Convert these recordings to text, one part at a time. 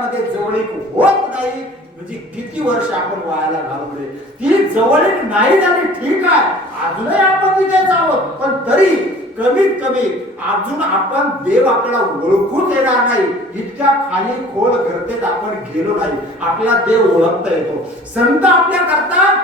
मध्ये जवळीक होत नाही म्हणजे किती वर्ष आपण वायाला घालवले. ती जवळीक नाही झाली ठीक आहे, अजूनही आपण तिथेच आहोत, पण तरी कमीत कमी अजून आपण देव आपल्याला ओळखूच येणार नाही इतक्या खाली खोल गर्तेत आपण गेलो नाही. आपला देव ओळखता येतो. संत आपल्या करता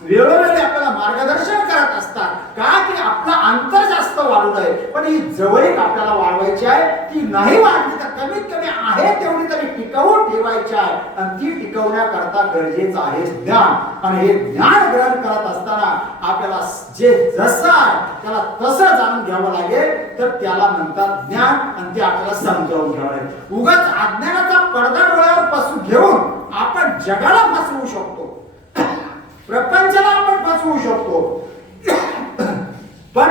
वेळोवेळी आपल्याला मार्गदर्शन करत असतात का की आपला अंतर जास्त वाढू नये. पण ही जवळीक आपल्याला वाढवायची आहे, ती नाही वाढली तर कमीत कमी आहे तेवढी तरी टिकवून ठेवायची आहे. आणि ती टिकवण्याकरता गरजेचं आहे ज्ञान. आणि हे ज्ञान ग्रहण करत असताना आपल्याला जे जसं आहे त्याला तसं जाणून घ्यावं लागेल, तर त्याला म्हणतात ज्ञान. आणि ते आपल्याला समजावून घ्यावं लागेल. उगाच अज्ञानाचा पडदा डोळ्यावर पसू घेऊन आपण जगाला फसवू शकतो, प्रपंचाला आपण फसवू शकतो. पण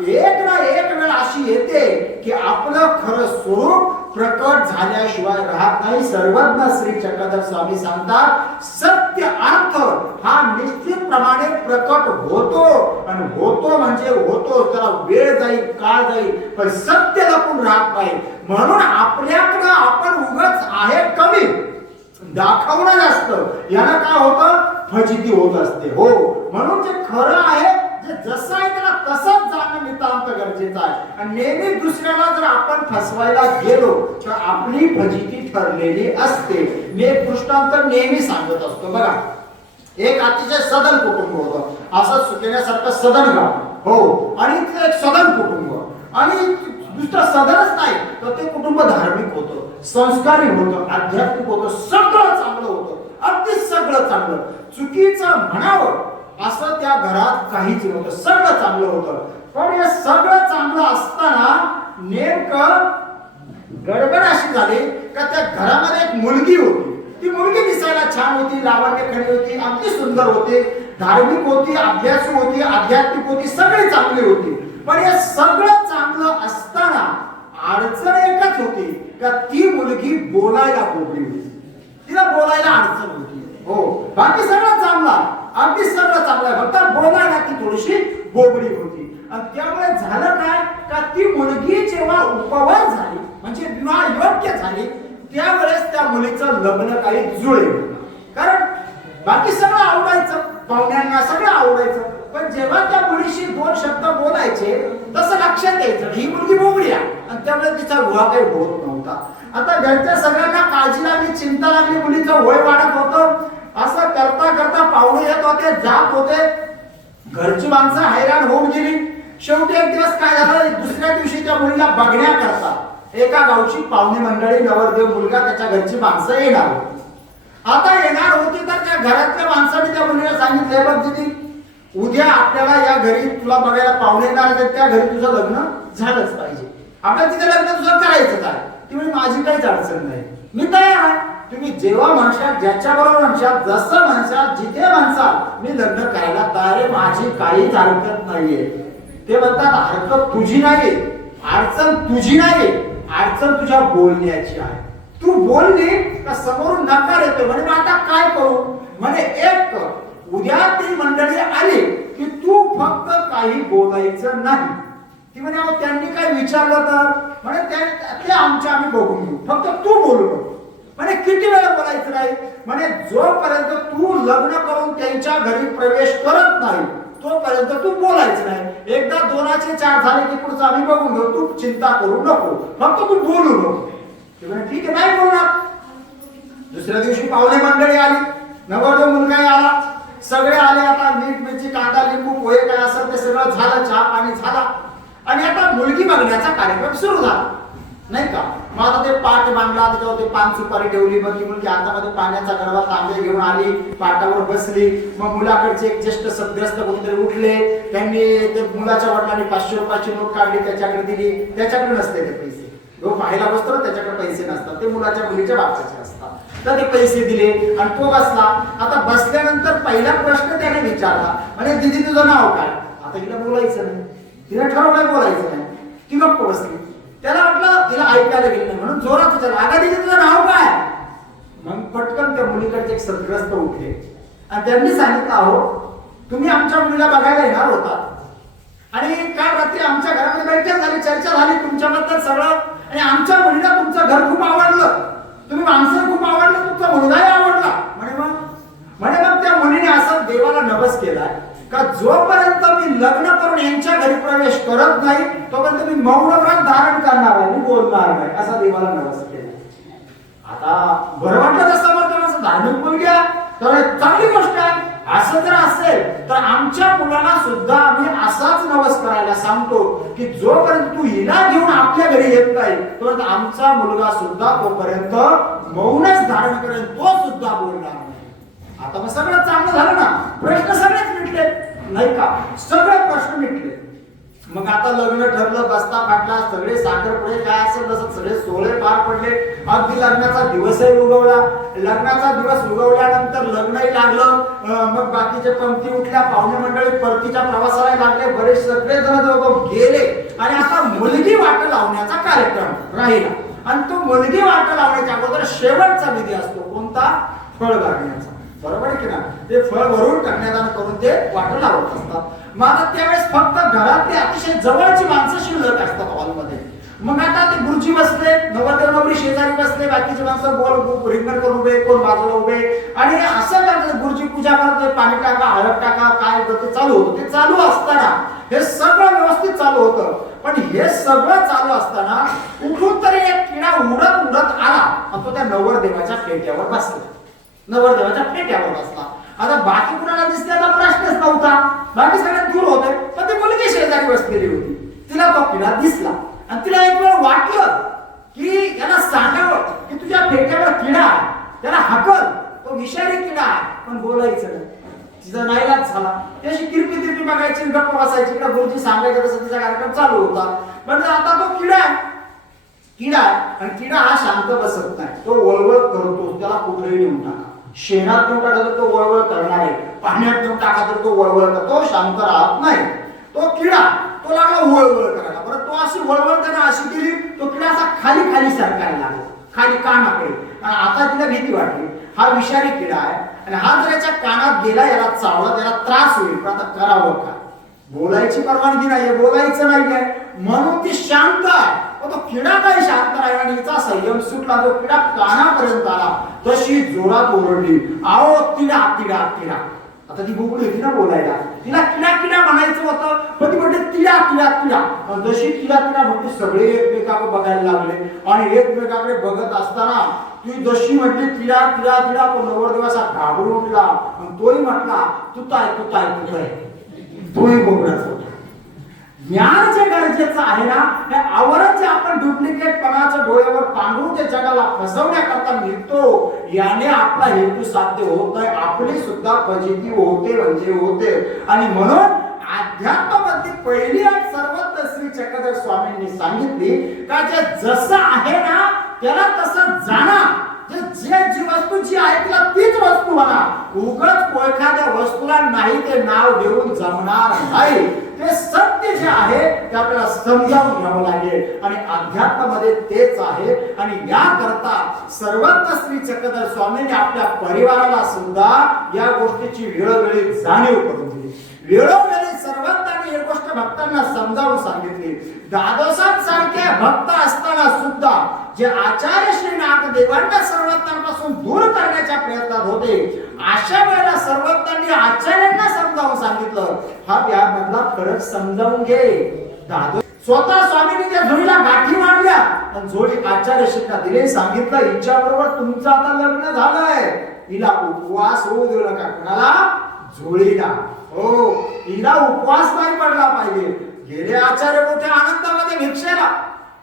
एक ना एक वेळ अशी येते की आपलं खरं स्वरूप प्रकट झाल्याशिवाय राहत नाही. सर्वज्ञ श्री चक्रधर स्वामी सांगतात सत्य अर्थ हा निश्चितप्रमाणे प्रकट होतो. आणि होतो म्हणजे होतो, त्याला वेळ जाईल, काळ जाईल, पण सत्य लपून राहत नाही. म्हणून आपल्याकडं आपण उगाच आहे कमी दाखवणं जास्त, याला काय होतं, फजिती होत असते. हो, म्हणून जे खरं आहे, जे जसं आहे त्याला तसंच जाणं नितांत गरजेचं आहे. आणि नेहमी दुसऱ्याला जर आपण फसवायला गेलो तर आपली फजिती ठरलेली असते. मी एक दृष्टांत नेहमी सांगत असतो. बघा, एक अतिशय सदन कुटुंब होतं, असं सुटण्यासारखं सदन गाव. हो, आणि इथे एक सदन कुटुंब, आणि दुसरं सदनच नाही तर ते कुटुंब धार्मिक होतं, संस्कारी होतं, आध्यात्मिक होतं, सगळं चांगलं होतं, अगदी सगळं चांगलं. चुकीचं म्हणावं असं त्या घरात काहीच नव्हतं, सगळं चांगलं होतं. पण हे सगळं चांगलं असताना नेमकं गडबड अशी झाली का त्या घरामध्ये एक मुलगी होती. ती मुलगी दिसायला छान होती, लावण्यखणी होती, अगदी सुंदर होती, धार्मिक होती, अभ्यासू होती, आध्यात्मिक होती, सगळी चांगली होती. पण हे सगळं चांगलं असताना अडचण एकच होती का ती मुलगी बोलायला बोबडी होती, तिला बोलायला अडचण होती. हो, बाकी सगळं चांगलं, अगदी सगळं चांगलं, फक्त बोलायला ती थोडीशी बोबडी होती. आणि त्यामुळे झालं काय का ती मुलगी जेव्हा उपवास झाली म्हणजे विवाह योग्य झाली त्यावेळेस त्या मुलीचं लग्न काही जुळेल. कारण बाकी सगळं आवडायचं, पाहुण्यांना सगळं आवडायचं, पण जेव्हा त्या मुलीशी दोन शब्द बोलायचे तसं लक्षात यायचं ही मुलगी बोबडी आहे, आणि त्यामुळे तिचा विवाह काही होत नव्हता. आता घरच्या सगळ्यांना काळजी लागली, चिंता लागली, मुलीचं वय वाढत होतं. असं करता करता पाहुणे येत होते, जात होते, घरची माणसं हैराण होऊन गेली. शेवटी एक दिवस काय झालं, दुसऱ्या दिवशी त्या मुलीला बघण्याकरता एका गावची पाहुणे मंडळी, नवरदेव मुलगा, त्याच्या घरची माणसं येणार होती. आता येणार होती तर त्या घरातल्या माणसाने त्या मुलीला सांगितलं, बघ दीदी, उद्या आपल्याला या घरी तुला बघायला पाहुणे येणार आहेत, त्या घरी तुझं लग्न झालंच पाहिजे. आपल्याला तिथे लग्न तुझं करायचं काय? ती म्हणजे माझी काहीच अडचण नाही, मी तयार आहे. तुम्ही जेव्हा म्हणशाल, ज्याच्या बरोबर म्हणशाल, जसं म्हणशाल, जिथे म्हणसाल, मी लग्न करायला तयार आहे, माझी काहीच हरकत नाहीये. ते म्हणतात हरकत तुझी नाही, अडचण तुझी नाही, अडचण तुझ्या बोलण्याची आहे. तू बोलली का समोरून नकार येतो, म्हणजे आता काय करू, म्हणजे एक कर, उद्या ती मंडळी आली की तू फक्त काही बोलायचं नाही. ती म्हणे अहो त्यांनी काय विचारलं तर, म्हणजे ते आमच्या आम्ही बघून घेऊ, फक्त तू बोलू नको. म्हणजे किती वेळा बोलायचं नाही, म्हणजे जोपर्यंत तू लग्न करून त्यांच्या घरी प्रवेश करत नाही तोपर्यंत तू बोलायचं नाही. एकदा दोनाचे चार झाले की पुढचं आम्ही बघून घेऊ, तू चिंता करू नको, फक्त तू बोलू नको. ते म्हणे ठीक आहे, नाही बोलणार. दुसऱ्या दिवशी पाहुणे मंडळी आली, नवरदेव मुलगाही आला, सगळे आले. आता मीठ मिरची कांदा लिंबू पोहे काय असेल ते सगळं झालं, चहा पाणी झाला, आणि आता मुलगी बघण्याचा कार्यक्रम सुरू झाला, नाही का. मग आता ते पाट बांधला, त्याच्यावर ते पान सुपारी ठेवली, मग ती मुलगी हातामध्ये पाण्याचा गडवा तांबे घेऊन आली, पाटावर बसली. मग मुलाकडचे एक ज्येष्ठ सद्ग्रस्त कोणीतरी उठले, त्यांनी ते मुलाच्या वडिलांनी 500 रुपयाची नोट काढली, त्याच्याकडे दिली. त्याच्याकडे नसते ते पैसे, जो पाहायला बसतो ना त्याच्याकडे पैसे नसतात, ते मुलाच्या मुलीच्या बापाचे असतात. तर ते पैसे दिले आणि तो बसला. आता बसल्यानंतर पहिला प्रश्न त्याने विचारला, म्हणजे दीदी तुझं नाव काय? आता तिला बोलायचं नाही, तिला ठरवलं बोलायचं नाही, ती गप्प बसली. त्याला वाटलं तिला ऐकायला गेलं नाही, म्हणून जोरात विचारलं, अगं दीदी तुझं नाव काय? मग पटकन त्या मुलीकडचे एक सद्ग्रस्त उठले आणि त्यांनी सांगितलं, अहो तुम्ही आमच्या मुलीला बघायला येणार होता आणि काल रात्री आमच्या घरामध्ये बैठक झाली, चर्चा झाली तुमच्याबद्दल सगळं, आणि आमच्या मुलीला तुमचं घर खूप आवडलं, तुम्ही माणसं खूप आवडलं, तुमचा मुलगाही आवडला म्हणे मग त्या मुलीने असं देवाला नवस केलाय का जोपर्यंत मी लग्न करून यांच्या घरी प्रवेश करत नाही तोपर्यंत मी मौन व्रत धारण करणार आहे, मी बोलणार नाही, असा देवाला नवस केला. आता बरं वाटलं त्या समर्थनाचं, धार्मिक मुलगा तर चांगली गोष्ट आहे. असं जर असेल तर आमच्या मुलाला सुद्धा आम्ही असाच नवस करायला सांगतो की जोपर्यंत तू हिला घेऊन आपल्या घरी येत नाही तोपर्यंत आमचा मुलगा सुद्धा तोपर्यंत मौनच धारण करेल, तो सुद्धा बोलणार नाही. आता मग सगळं चांगलं झालं ना, प्रश्न सगळेच मिटले नाही का, सगळे प्रश्न मिटले. मग आता लग्न ठरलं, बसता फाटला, सगळे साखरपुडे काय असेल तसं सगळे सोहळे पार पडले. अगदी लग्नाचा दिवसही उगवला. लग्नाचा दिवस उगवल्यानंतर लग्नही लागलं. मग बाकीचे पंक्ती उठल्या, पाहुणे मंडळी परतीच्या प्रवासाला लागले, बरेच सगळे जण गेले आणि आता मुलगी वाट लावण्याचा कार्यक्रम राहिला. आणि तो मुलगी वाट लावण्याच्या अगोदर शेवटचा विधी असतो कोणता, फळ गाठण्याचा, बरोबर आहे की ना. ते फळ भरून कन्यादान करून ते वाट लावत असतात. मग आता त्यावेळेस फक्त घरातली अतिशय जवळची माणसं शिल्लक असतात हॉलमध्ये. मग आता ते गुरुजी बसले, नवरदेव नवरी शेजारी बसले, बाकीचे माणसं गोल रिंगण करून उभे, कोण बाजूला उभे आणि असं करतात. गुरुजी पूजा करतोय, पाणी टाका, हळद टाका, काय होतं ते चालू होतं. ते चालू असताना हे सगळं व्यवस्थित चालू होतं. पण हे सगळं चालू असताना कुठून तरी एक किडा उडत उडत आला आणि तो त्या नवरदेवाच्या फेट्यावर बसला. नवरदेवाच्या फेट्यावर बसला. आता बाकी कुणाला दिसण्याचा प्रश्नच नव्हता, बाकी सगळ्यात दूर होते. पण ती मुलगी शेजारी बसलेली होती, तिला तो किडा दिसला आणि तिला एक वेळ वाटलं की याला सांगावं की तुझ्या फेट्यावर किडा आहे, त्याला हाकल, तो विषारी किडा आहे, पण बोलायचं नाही. तिचा नाईलाज झाला. त्याशी किरपी बघायची, गप्प बसायची, इकडे गुरुजी सांगायचं तसं तिचा कार्यक्रम चालू होता. पण आता तो किडा आणि किडा हा शांत बसत नाही, तो वळवळ करतो. त्याला कुठेही नेऊन टाका, शेणात नेऊन टाका तर तो वळवळ करणार आहे, पाण्यात नेऊन टाका तर तो वळवळ करतो, तो शांत राहत नाही. तो किडा तो लागला वळवळ करायला. बरं, तो अशी वळवळ त्याने अशी केली, तो किडा असा खाली खाली सरकायला लागला, खाली कानाकडे. आणि आता तिला भीती वाटली, हा विषारी किडा आहे आणि हा जर याच्या कानात गेला, याला चावला, त्याला त्रास होईल. पण आता करावं काय, बोलायची परवानगी नाहीये, बोलायचं नाहीये, म्हणून ती शांत आहे. तो किडा काही शांत नाही आणि हिचा संयम सुटला. तो किडा कानापर्यंत आला, तशी जोरात ओरडली, आओ किडा किडा किडा. आता ती बोबडी होती ना बोलायला, तिला किडा किडा म्हणायचं होतं, पण ती म्हणते किडा किडा किडा. जशी किडा किडा म्हणते सगळे एकमेकाकडे बघायला लागले आणि एकमेकाकडे बघत असताना ती जशी म्हटली किडा किडा किडा, तो नवरदेव असा घाबरून उठला आणि तोही म्हटला तुताय तुताय तुताय. तोही बोबडाच होता. ज्ञान जे गरजेचं आहे ना, हे आवरण जे आपण डुप्लिकेट पणाचं डोळ्यावर पांघरून ते जगाला फसवण्याकरता निघतो, याने आपला हेतू साध्य होत नाही, आपली सुद्धा फजिती होते म्हणजे होते. आणि म्हणून अध्यात्मामधली पहिली अट सर्वत्र श्री चक्रधर स्वामींनी सांगितली का जे जसं आहे ना त्याला तसं जाणा. जी वस्तू जी आहे तिला तीच वस्तू म्हणा. उगाच एखाद्या वस्तूला नाही ते नाव देऊन जमणार नाही. ते सत्य जे आहे ते आपल्याला समजावून घ्यावं लागेल आणि अध्यात्मामध्ये तेच आहे. आणि याकरता सर्वत्र श्री चक्रधर स्वामींनी आपल्या परिवाराला सुद्धा या गोष्टीची वेळोवेळी जाणीव करून दिली. वेळोवेळी सर्वत्रांनी एक गोष्ट भक्तांना समजावून सांगितली. दादोसात सारखे भक्त असताना सुद्धा जे आचार्य श्री नागदेवांना सर्वत्रांपासून दूर करण्याच्या प्रयत्नात होते, अशा वेळेला सर्वत्रांनी आचार्यांना समजावून सांगितलं, हा त्यामधला फरक समजावून घे. दादो स्वतः स्वामींनी त्या जोडीला गाठी मारल्या आणि जोडी आचार्य श्रींना दिले. सांगितलं हिच्या बरोबर तुमचं आता लग्न झालंय, हिला उपवास होऊ देऊ नका. कोणाला? जोडीला. हो, हिला उपवास नाही पडला पाहिजे. गेले आचार्य मोठ्या आनंदामध्ये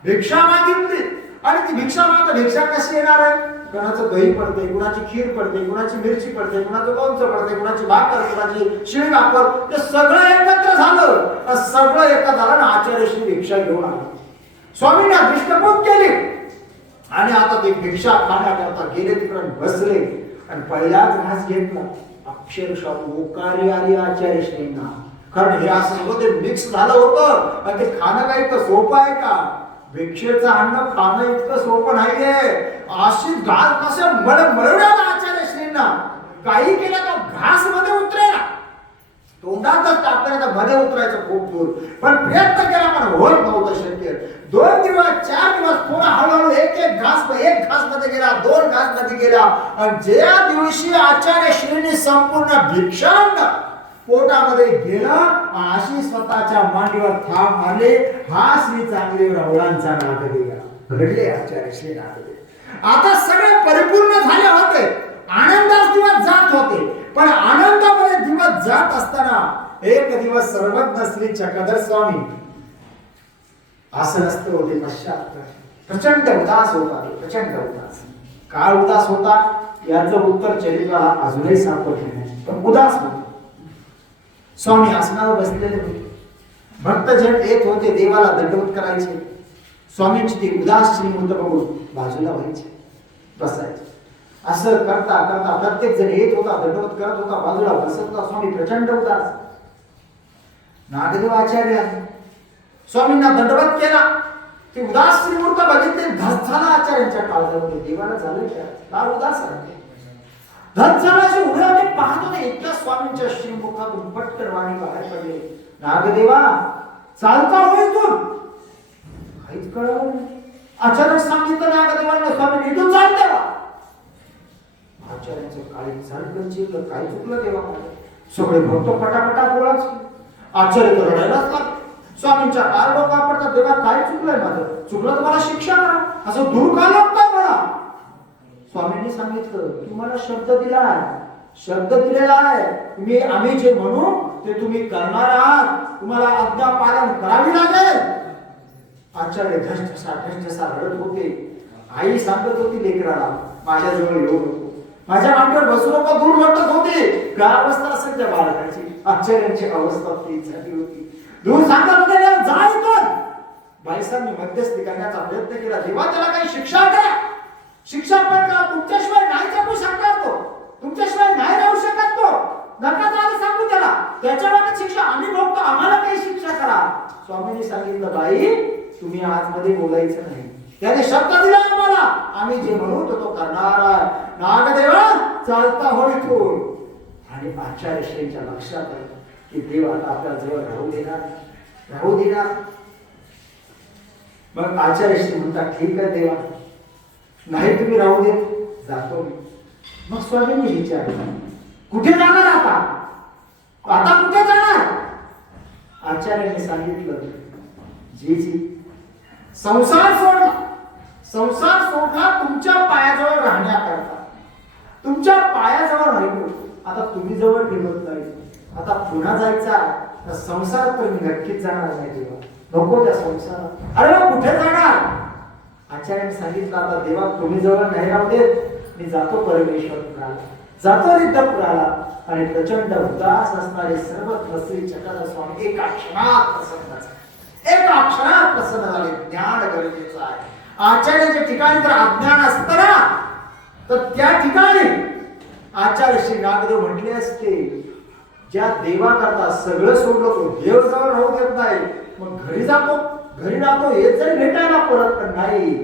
भिक्षा मागितली आणि ती भिक्षा कशी येणार आहे? कुणाचं दही पडते, कुणाची खीर पडते, कुणाची मिरची पडते, कुणाचं लोणचं पडते, कुणाची भाकर, कुणाची शिळी भाकर, ते सगळं एकत्र झालं. सगळं एकत्र झालं आणि आचार्यश्री भिक्षा घेऊन आले. स्वामींनी दृष्टपूत केली आणि आता ते भिक्षा खाण्याकरता गेले, तिकडे बसले आणि पहिलाच घास घेतला. अक्षरशः ओकारी आली आचार्यश्रींना. कारण हे असं ते मिक्स झालं होतं आणि ते खाणं काही इतकं सोपं आहे का? भिक्षेचं अन्न खाणं इतकं सोपं नाहीये. अशी घास कसं मळवण्यात आचार्यश्रींना काही केलं तर घास मध्ये उतरेला. तोंडातच टाकण्याचा मध्ये उतरायचं खूप दूर, पण प्रयत्न केला पण होत नव्हतं शक्य. 2 दिवस 4 दिवस थोडा हळूहळू एक घास मध्ये गेला, 2 घास मध्ये गेला, आणि ज्या दिवशी आचार्य श्रीनी संपूर्ण भिक्षांड पोटामध्ये गेलं, अशी स्वतःच्या मांडीवर थाप मारले. हा श्री चांगदेव रावळांचा नागदेव घडले आचार्य श्री नागदेव. आता सगळे परिपूर्ण झाले होते, आनंदात दिवस जात होते. पण आनंदामध्ये दिवस जात असताना एक दिवस सर्वज्ञ श्री चक्रधर स्वामी असं नसतं होते, पश्चात प्रचंड उदास होता. प्रचंड उदास. काय उदास होता याचं उत्तर चरित्राला अजूनही सापडले नाही, पण उदास होता. स्वामी आसनावर बसलेले होते. भक्तजन येत होते, देवाला दंडवत करायचे. स्वामींची ती उदास श्रीमूर्त बघून बाजूला व्हायचे, बसायचे. असं करता करता प्रत्येक जण येत होता, दंडवत करत होता, बाजूला बसत होता. स्वामी प्रचंड उदास. नागदेव आचार्य स्वामींना दंडवत केला. ते उदास श्रीमूर्त बघितले, धस झाला आचार्यांच्या काळजामध्ये. देवाला झालं का उदास आहे, धस झाला. असे उघड्याने पाहत होते, इतक्या स्वामींच्या श्रीमुखातून पटकन वाणी बाहेर पडले, नागदेवा चालता होय तू? काहीच कळलं नाही. अचानक सांगितलं नागदेवांना, स्वामी इथून चाल देवा. आचार्यांचं काळी झालं, चिरलं, काय चुकलं देवा? सगळे भक्त पटापटा बोलाच. आचार्य तर रडायलाच लागले. स्वामींच्या पार डोका पडतात, देवा काय चुकलंय माझं? चुकलं तर मला शिक्षा करा, असं दूर का लागतं मला? स्वामींनी सांगितलं, तुम्हाला शब्द दिलाय, शब्द दिलेला आहे. आम्ही जे म्हणू ते तुम्ही करणार आहात, तुम्हाला आज्ञा पालन करावी लागेल. आचार्य धष्टसा रडत होते. आई सांगत होती लेकराला, माझ्याजवळ येऊ नको, माझ्या मांडीवर बसू नको, दूर वाटत होते. काय अवस्था असेल त्या बालकाची? आचार्यांची अवस्था ती झाली होती. दूर सांगत होते, जा इथून. बाईसांनी मध्यस्थी करण्याचा प्रयत्न केला. देवा त्याला काही शिक्षा करा, शिक्षा पण करा. तुमच्याशिवाय नाही जगू शकणार तो, तुमच्याशिवाय नाही राहू शकत तो. नका जायला सांगू त्याला, त्याच्यावर शिक्षा आम्ही भोगतो, आम्हाला काही शिक्षा करा. स्वामींनी सांगितलं, बाई तुम्ही आतमध्ये बोलायचं नाही. त्याने शब्द दिला आम्हाला, आम्ही जे म्हणू तो करणार. नागदेवा चालता हो इथून. आणि आचार्य श्रींच्या लक्षात आलं की देव आता आपल्या जवळ राहू देणार. मग आचार्य श्री म्हणतात, ठीक आहे देवा, नाही तुम्ही राहू दे, जातो मी. मग स्वामींनी विचारलं, कुठे जाणार आता कुठे जाणार? आचार्यांनी सांगितलं, जी संसार सोडला तुमच्या पायाजवळ राहण्याकरता, तुमच्या पायाजवळ राहिलो. आता तुम्ही जवळ ठेवत नाही, आता पुन्हा जायचा तर संसारात तर मी नक्कीच जाणार नाही देवा, नको त्या संसारात. अरे मग कुठे जाणार? आचार्यांनी सांगितलं, आता देवा तुम्ही जवळ नाही राहू देत, मी जातो परमेश्वरपुराला, जातो रिद्धपुराला. आणि प्रचंड उदास असणारे सर्व श्री चक्रधर स्वामी एका क्षणात प्रसन्न झाले. ज्ञान गरजेचं आहे. आचार्याच्या ठिकाणी जर अज्ञान असतं ना, तर त्या ठिकाणी आचार्य श्री नागदेव म्हटले असते, ज्या देवा करता सगळं सोडलं तो देव जवळ राहू देत नाही, मग घरी जातो हे जरी भेटायला परत पण नाही.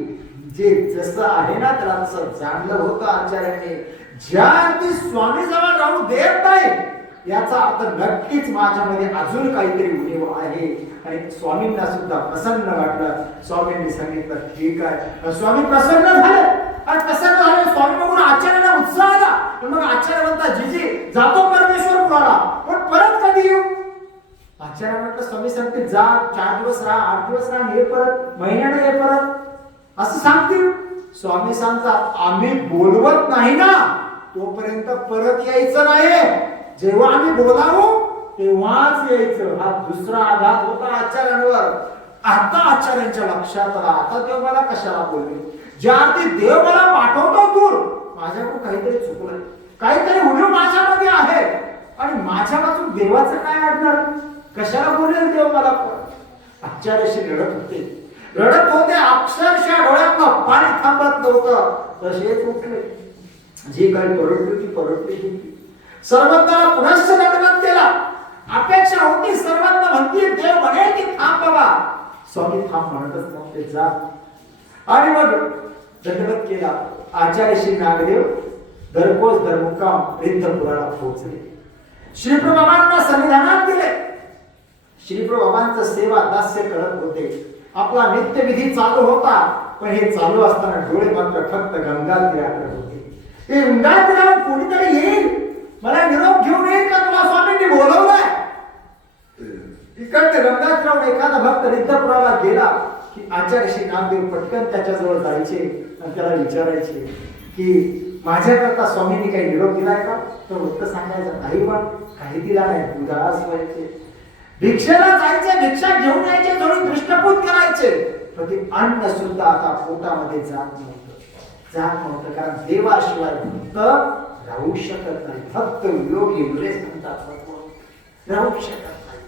जे जसं आहे ना त्याला तसं जाणलं होतं आचार्यांनी. ज्या ती स्वामी जवळ राहू देत नाही याचा अर्थ नक्कीच माझ्यामध्ये अजून काहीतरी उणीव आहे. आणि स्वामींना सुद्धा प्रसन्न वाटलं. स्वामींनी सांगितलं, ठीक आहे. स्वामी प्रसन्न झाले. आणि प्रसन्न झाले स्वामी बघून आचार्यांना उत्साह आला. मग आचार्य म्हणतात, जीजी जातो परमेश्वरपुराला, पण परत कधी येऊ? आचार्य म्हटलं, स्वामी सांगते, जा 4 दिवस राहा, 8 दिवस राहा, हे परत महिन्याने हे परत असं सांगतील. स्वामी सांगतात, आम्ही बोलवत नाही ना तोपर्यंत परत यायचं नाही. जेव्हा आम्ही बोलावू तेव्हाच यायचं. हा दुसरा आघात होता आचार्यांवर. आता आचार्यांच्या लक्षात आला, आता देव मला कशाला बोलले? ज्या अर्थी देव मला पाठवतो दूर, माझ्याकडून काहीतरी चुकलंय, काहीतरी उणीव माझ्यामध्ये आहे. आणि माझ्या बाजून देवाचं काय अडणार? कशाला बोलेल देव मला? आचार्यशी रडत होते, अक्षरशः डोळ्यातनं पाणी थांबत नव्हतं. तसेच उठले. जी काही परटली होती. सर्वज्ञाला पुनश्च दंडवत केला. अपेक्षा होती सर्वज्ञ म्हणतील, देव म्हणेल की थांब बाबा. स्वामी थांब म्हणतच नव्हते, जा. आणि मग दंडवत केला. आचार्य श्री नागदेव दरमुक्काम रिद्धपुराला पोहोचले. श्रीप्रभूंना सन्निधानात गेले. श्रीप्रभूंचं सेवा दास्य करत होते. आपला नित्यविधी चालू होता, पण हे चालू असताना डोळे मात्र फक्त गंगा तीराकडे होते. ते गंगा तीरावर कोणीतरी येईल, मला निरोप घेऊन येईल का, तुला स्वामींनी बोलवलंय. इकडे गंगा तीरावर एखादा भक्त रिद्धपुराला गेला की आचार्य श्री नामदेव पटकन त्याच्याजवळ जायचे आणि त्याला विचारायचे की माझ्याकरता स्वामींनी काही निरोप दिलाय का. तो भक्त सांगायचा नाही, पण काही दिला नाही. उदास व्हायचे. भिक्षेला जायचे, भिक्षा घेऊन यायचे, थोडी दृष्टपूत करायचे, पण ते अन्न सुद्धा आता पोटामध्ये जात नव्हतं. कारण देवाशिवाय भक्त राहू शकत नाही. भक्त योगी मुले सांगतात राहू शकत नाही.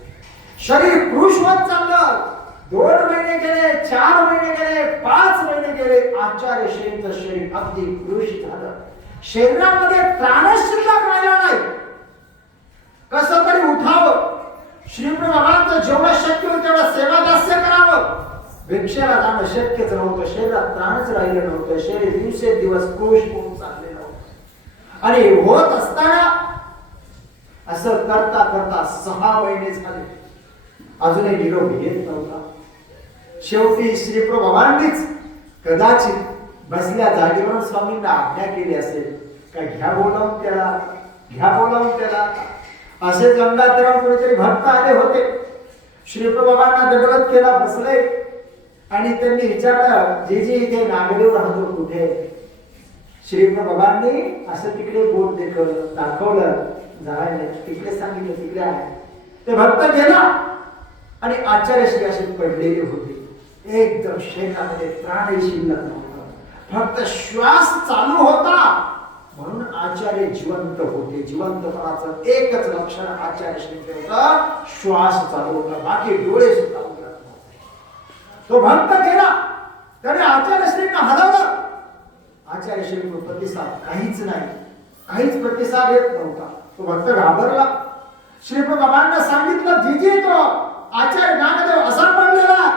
शरीर पुरुष होत चाललं. 2 महिने गेले, 4 महिने गेले, 5 महिने गेले. आचार्य श्रींचं शरीर अगदी पुरुष झालं. शरीरामध्ये प्राणच शिल्लक राहिला नाही. कसं तरी उठावं, श्रीप्रभूंचं जेवढं शक्य होतं तेवढं सेवादास्य करावं. भिक्षेला जाणं शक्यच नव्हतं. शरीरात प्राणच राहिलं नव्हतं. शरीर दिवसेंदिवस पुरुष होऊन चाललेलं होतं. आणि होत असताना असं करता करता 6 महिने झाले, अजूनही निरोप येत नव्हता. शेवटी श्रीप्रभूंनीच कदाचित बसल्या जागेवरून स्वामींना आज्ञा केली असेल का, घ्या बोलावून त्याला, घ्या बोलावून त्याला. असे गंगा तीरावर कोणीतरी भक्त आले होते. श्रीप्रभूंना दंडवत केला, बसले आणि त्यांनी विचारलं, जे इथे नागदेव राहतो कुठे. श्रीप्रभूंनी असं तिकडे बोट दाखवलं, जायला तिकडे सांगितलं, तिकडे आहे. ते भक्त गेला आणि आचार्य श्री असे पडलेले होते. एकदम शरीरामध्ये प्राणही शिल्लक नव्हता, फक्त श्वास चालू होता. म्हणून आचार्य जिवंत होते. जिवंतपणाचं एकच लक्षण आचार्य श्रींचं होतं, श्वास चालू होता, बाकी डोळे सुद्धा उघडत नव्हते. तो भक्त गेला, त्याने आचार्य श्रींना हलवलं. आचार्य श्रींचा प्रतिसाद काहीच नाही, काहीच प्रतिसाद येत नव्हता. तो भक्त घाबरला. श्रीप्रभूंना सांगितलं, जी तो आचार्य नागदेव असा पडलेला.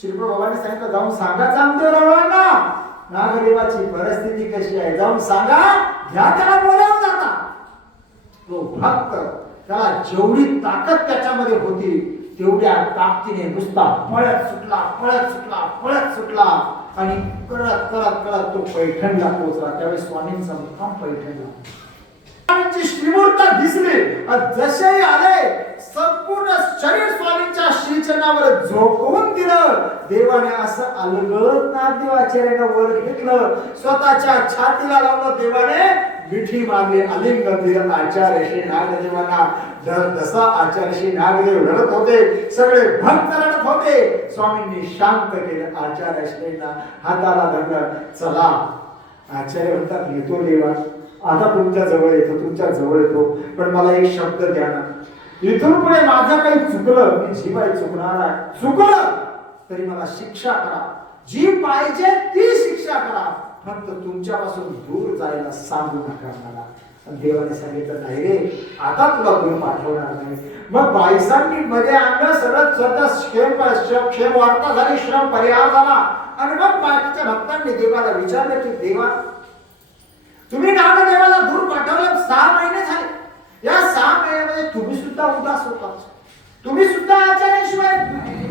श्रीप्रभूंनी सांगितलं, जाऊन सांगा नामदेवरावांना नागदेवाची परिस्थिती कशी आहे, जाऊन सांगा, घ्या त्याला बोलावून जाता. तो भक्त, त्याला जेवढी ताकद त्याच्यामध्ये होती तेवढ्या ताकदीने नुसता पळत सुटला, पळत सुटला, पळत सुटला आणि करत करत करत तो पैठणला पोहोचला. त्यावेळेस स्वामींचा मुक्काम पैठणला. स्वामींची श्रीमूर्ती दिसली, जसे आले संपूर्ण शरीर स्वामींच्या श्रीचरणावर झोकवून दिलं. देवाने असं अलगद नागदेवाचार्याला वर घेतलं, स्वतःच्या छातीला लावलं. देवाने मिठी मारली, आलिंगन दिलं आचार्य श्री नागदेवांना. जसा आचार्य श्री नागदेव रडत होते, सगळे भक्त रडत होते. स्वामींनी शांत केलं आचार्य श्रींना, हाताला धरलं. चला, आचार्य म्हणतात, येतो देवा, आता तुमच्या जवळ येतो, तुमच्या जवळ येतो, पण मला एक शब्द द्या ना. इथून पुढे माझं काही चुकलं, मी जीवाय चुकणार आहे. चुकलं तरी मला शिक्षा करा, जी पाहिजे ती शिक्षा करा, फक्त तुमच्यापासून दूर जायला सांगू नका मला. देवाने सांगितलं, नाही रे, आता तुला दूर पाठवणार नाही. मग बाईसांनी मध्ये आणलं, सरळ स्वतः क्षेम वार्ता झाली, श्रम परिहार झाला. आणि मग बाकीच्या भक्तांनी देवाला विचारलं की, देवा, तुम्ही नागदेवाला दूर पाठवलं, 6 महिने झाले. या 6 महिन्यामध्ये तुम्ही सुद्धा उदास होतात, तुम्ही सुद्धा आचार्याशिवाय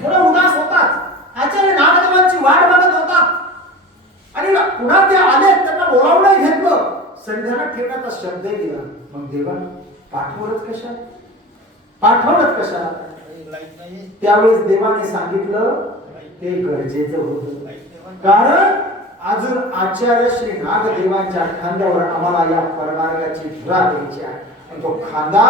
थोडं उदास होतात, आचार्य नागदेवांची वाट बघत होतात. आणि पुन्हा ते आले, त्यांना बोलावणं घेतलं, संध्याकाळ ठेवण्याचा शब्दही दिला. मग देवा, पाठवलंच कशा, पाठवलंच कशा. त्यावेळेस देवाने सांगितलं, ते गरजेचं होतं, कारण अजून आचार्य श्री नागदेवांच्या खांद्यावर आम्हाला या परमार्गाची धुरा द्यायची आहे. तो खांदा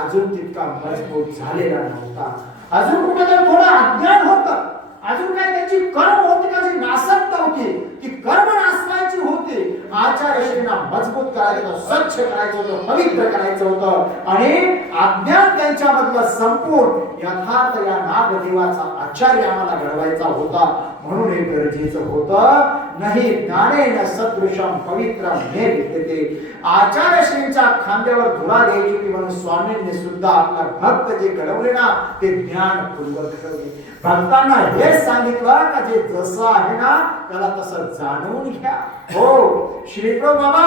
अजून तितका मजबूत झालेला नव्हता. अजून कुठेतरी थोडं अज्ञान होतं, अजून काय त्याची कर्म होती का जी नासकता होती, ती कर्म नासवायची होती. आचार्य श्रींना मजबूत करायचं होतं, स्वच्छ करायचं होतं, पवित्र करायचं होतं. आणि अज्ञान त्यांच्यामधलं संपूर्ण यथार्थ या नागदेवाचा आचार्य आम्हाला घडवायचा होता. म्हणून हे गरजेचं होतं. नाही ज्ञानेन सदृशम पवित्रम हे विद्यते. आचार्य श्रींच्या खांद्यावर धुरा द्यायची होती, म्हणून स्वामींनी सुद्धा आपला भक्त जे घडवले ना, ते ज्ञान पूर्वक घडवले. भक्तांना हे सांगितलं का जे जसं आहे ना त्याला तसं जाणून घ्या. हो, श्रीप्रभू बाबा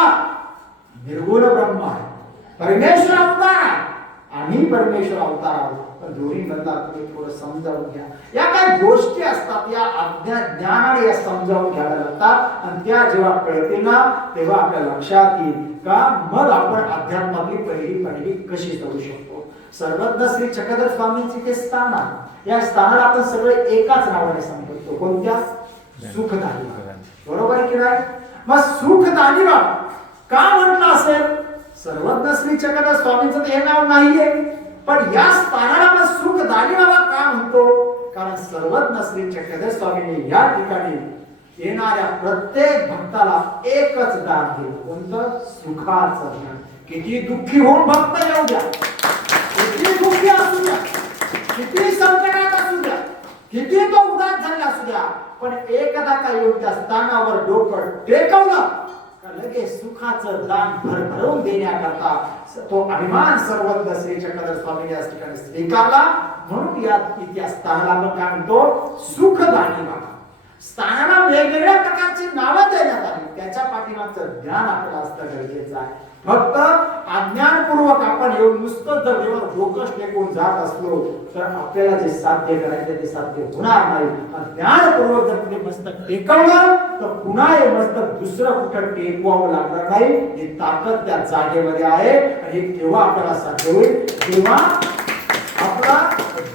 निर्गुण ब्रह्म आहे, परमेश्वर अवतार आहे, आम्ही परमेश्वर अवतार आहोत, पण दोन्ही मधला तुम्ही थोडं समजावून घ्या. या काही गोष्टी असतात या ज्ञानाने या समजावून घ्यायला लागतात, आणि त्या जेव्हा कळतील ना तेव्हा आपल्या लक्षात येईल का मग आपण अध्यात्मातली पहिली पायरी कशी करू शकतो. सर्वज्ञ श्री चक्रधर स्वामींचे ते स्थान आहे. या स्थानाला आपण सगळे एकाच नावाने सांगतो, कोणत्या? सुखदानी. बरोबर की नाही? मग सुखदानी बाबा का म्हटलं असेल? सर्वज्ञ श्री चक्रधर स्वामींचं हे नाव नाहीये, पण या स्थानाला आपण सुखदानी बाबा का म्हणतो? कारण सर्वज्ञ श्री चक्रधर स्वामींनी या ठिकाणी येणाऱ्या प्रत्येक भक्ताला एकच दान दिलं. कोणतं? सुखाचं दान. किती दुःखी होऊन भक्त येऊ द्या, किती दुःखी असू द्या, किती संकटात असू द्या, किती तो उदास झाला असू द्या, पण एकदा का येऊन त्या स्थानावर डोकं टेकवलं का लगेच सुखाचं दान भरभरून देण्याकरता तो अभिमान सर्वज्ञ श्री चक्रधर स्वामी या ठिकाणी स्वीकारला. म्हणून या इतिहास स्थानाला आपण काय म्हणतो? सुखदानी बाबा. स्थानाला वेगवेगळ्या प्रकारची नावं देण्यात आली, त्याच्या पाठीमागचं ज्ञान आपल्याला असणं गरजेचं आहे. फक्त अज्ञानपूर्वक आपण येऊन नुसतं जर देवावर डोकं टेकून जात असलो तर आपल्याला जे साध्य करायचं ते साध्य होणार नाही. ज्ञानपूर्वक जर ते मस्तक टेकवलं तर पुन्हा हे मस्तक दुसरं कुठं टेकवावं लागणार नाही. ही ताकद त्या जागेमध्ये आहे, आणि हे केव्हा आपल्याला साध्य होईल? जेव्हा आपला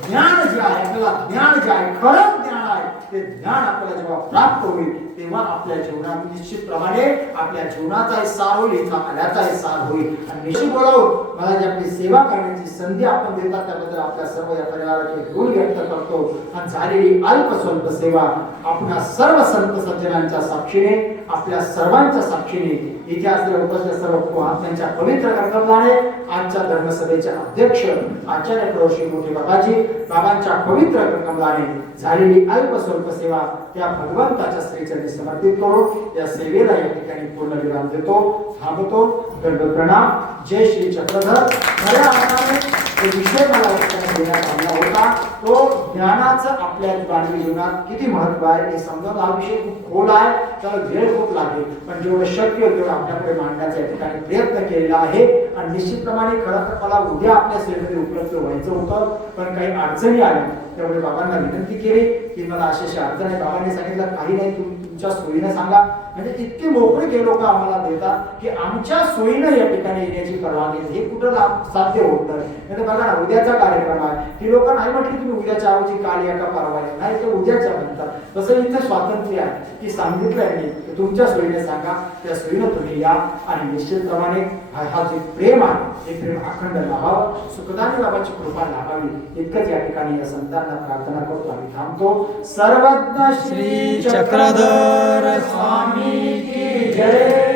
ज्ञान जे आहे, आपल्याला ज्ञान जे आहे, खरं ज्ञान आहे, ते ज्ञान आपल्याला जेव्हा प्राप्त होईल तेव्हा आपल्या जीवनात निश्चितप्रमाणे आपल्या जीवनाचाही सार होईल, इथं आल्याचाही सार होईल. आणि निश्चित बोलावं, मला जी आपली सेवा करण्याची संधी आपण देतात त्याबद्दल आपल्या सर्व या परिवाराचे ऋण व्यक्त करतो. आणि झालेली अल्प स्वल्प सेवा आपल्या सर्व संत सज्जनांच्या साक्षीने, आपल्या सर्वांच्या साक्षीने, इथे असलेल्या उपस्थित सर्व महात्म्यांच्या पवित्र कर्तव्याने, आजच्या धर्मसभेचे अध्यक्ष आचार्य प्रौढ मोठे बाबांच्या पवित्र कर्तव्याने झालेली अल्प स्वल्प सेवा त्या भगवंताच्या श्रीचरणी समर्पित करू. या सेवेला या ठिकाणी पूर्ण विराम देतो, थांबतो. दंड प्रणाम. जय श्री चक्रधर. खऱ्या अर्थाने जो विषय मला देण्यात आला होता तो ज्ञानाचं आपल्या मानवी जीवनात किती महत्व आहे हे समजून, हा विषय खूप खोल आहे, त्याला वेळ खूप लागेल, पण जेवढं शक्य तेवढं आपल्याकडे मांडण्याचा या ठिकाणी प्रयत्न केलेला आहे. आणि निश्चितप्रमाणे खरं तर मला उद्या आपल्या सेवेमध्ये उपलब्ध व्हायचं होतं, पण काही अडचणी आल्या, त्यामुळे बाबांना विनंती केली की मला अशी अडचण आहे. बाबांनी सांगितलं काही नाही, तुमच्या सोयीनं सांगा. म्हणजे इतके मोकळे ते लोक आम्हाला देतात की आमच्या सोयीनं या ठिकाणी येण्याची परवानगी, हे कुठं साध्य होत नाही. बघा ना, उद्याचा कार्यक्रम आहे, ती लोक नाही म्हटली तुम्ही उद्याच्या ऐवजी काल या का परवा नाही, ते उद्याच्या म्हणतात. तसं इथे स्वातंत्र्य आहे की सांगितलंय मी तुमच्या सोयीने सांगा, त्या सोयीनं तुम्ही या. आणि निश्चितप्रमाणे हा जे प्रेम आहे हे प्रेम अखंड लाभावं, सुखदानी बाबाची कृपा लाभावी, इतकंच या ठिकाणी या संतांना प्रार्थना करतो. आम्ही थांबतो. सर्वज्ञ श्री चक्रधर स्वामी की जय.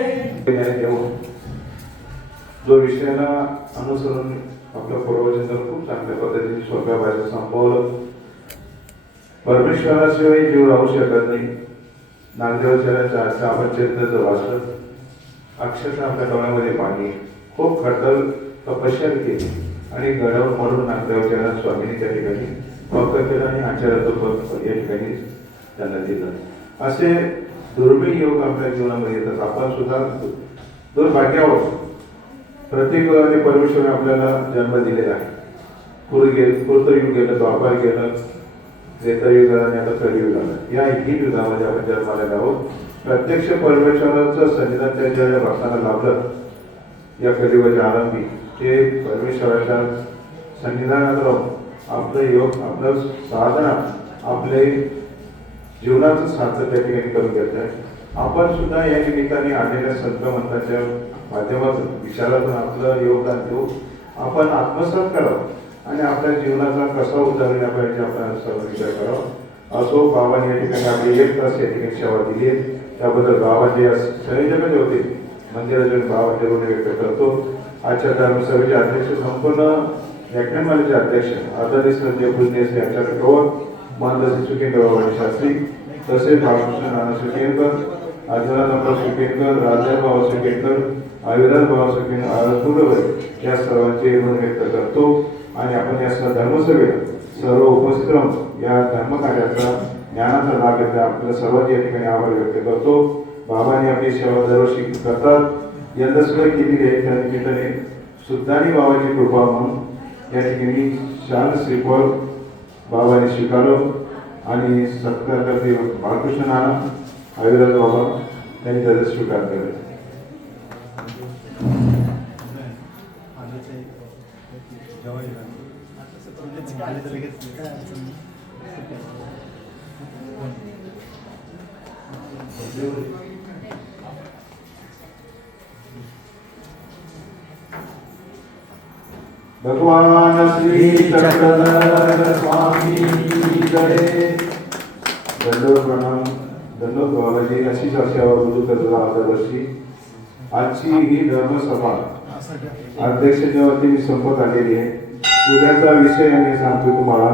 जो विषयाला अनुसरून आपल्या पूर्वजांनी खूप चांगल्या पद्धतीने सोप्या भाषेत संपवलं. परमेश्वराशिवाय जीव राहू शकत नाही. नागदेवाचार्यांच्या आपण चरित्राचं वाचलं, अक्षरशः आपल्या डोळ्यामध्ये पाणी. खूप खडतर तपश्चर्या केली आणि गडावर मरून नागदेवाचार्य स्वामींनी त्या ठिकाणी भक्त केलं आणि आचार्याचं पद या ठिकाणी त्यांना दिलं. असे दुर्मिळ योग आपल्या जीवनामध्ये येतात. आपण सुद्धा दुर्भाग्यावर प्रत्येक परमेश्वराने आपल्याला जन्म दिलेला आहे. कृतयुग गेलं, द्वापार गेलं, त्रेतायुग झालं आणि आता कलियुग झालं. या ही युगामध्ये आपण जन्माला आहोत. प्रत्यक्ष परमेश्वराचं सन्निधान ज्या भक्तांना लाभलं या कलियुगाच्या आरंभी, ते परमेश्वराच्या सन्निधानात राहून आपलं योग, आपलं साधना, आपले जीवनाचं सार्थक त्या ठिकाणी करून घेत आहे. आपण सुद्धा या निमित्ताने आलेल्या संत मंतांच्या माध्यमातून विचारातून आपलं योगदान देऊ, आपण आत्मसात करावं आणि आपल्या जीवनाचा कसा उद्धार होईल पाहिजे आपण सर्व विचार करावा. असो, बाबांनी या ठिकाणी आपली 1 तास या ठिकाणी सेवा दिली आहे, त्याबद्दल बाबांचे या संयोजकाचे होते मंदिराचे बाबांचे ऋण व्यक्त करतो. आजच्या धर्मसभेचे अध्यक्ष, संपूर्ण व्याख्यानमालेचे अध्यक्ष आदरणीय संजय फुलदेस यांच्याकडे कवर मानदासी सुकेंद्र बाबा शास्त्री, तसेच बाळकृष्ण नाना सुकेंद्र, आदिनाथ सुकेंद्र, राजा बाबा सुकेंद्र, अविराज बाबा सुकेंद्र या सर्वांचे ऋण व्यक्त करतो. आणि आपण या धर्मसभेत सर्व उपस्थित राहून या धर्मकार्याचा ज्ञानाचा लाभ घेतला आपल्या सर्वांचे या ठिकाणी आभार व्यक्त करतो. बाबांनी आपली सेवा दरवर्षी करतात, यंदा सुद्धा केलेली आहे. त्या निमित्ताने सुद्धानी बाबाची कृपा म्हणून या ठिकाणी शाल श्रीफळ बाबाने स्वीकारलं आणि सत्कारकर्ते बाळकृष्ण नाना आयुर्वेद बाबा त्यांनी त्याचा स्वीकार केला. भगवान श्री चक्रधर स्वामी जय. दंडोत प्रणाम. दंडोत बाबाजी. अशीच सेवा गुरु करतो दरवर्षी. आजची ही धर्मसभा अध्यक्षाच्या वरती मी संपत आलेली आहे. उद्याचा विषय मी सांगतो तुम्हाला.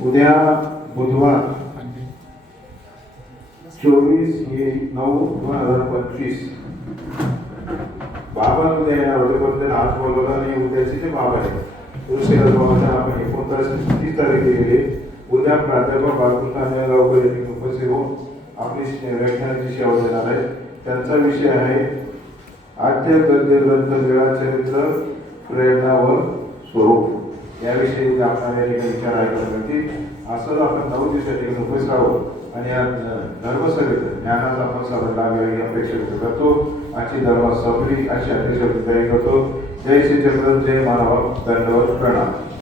उद्या बुधवार 24/9/2025 बाबा उद्या येणार होते पण त्यांना आज बोलवलं आणि उद्याचे जे बाबा आहे ऋषीराज बाबांना आपण 29 तारीख दिलेली. उद्या प्राध्यापक बाळकृष्ण गावकर यांनी उपस्थित होऊन आपली व्याख्यानाची सेवा देणार आहे. त्यांचा विषय आहे आद्य गद्य ग्रंथ वेळा चरित्र प्रेरणा व स्वरूप. याविषयी उद्या आपल्याला या ठिकाणी विचार ऐकायला मिळतील. असं आपण 9 दिवसा ठिकाणी उपस्थित आहोत आणि या धर्मसभेत ज्ञानाचा आपण सभा ही अपेक्षा व्यक्त करतो. आजची धर्म सफली अशी अपेक्षा तयारी करतो. जय श्री चक्रधर. जय मानव. दंडवत प्रणाम.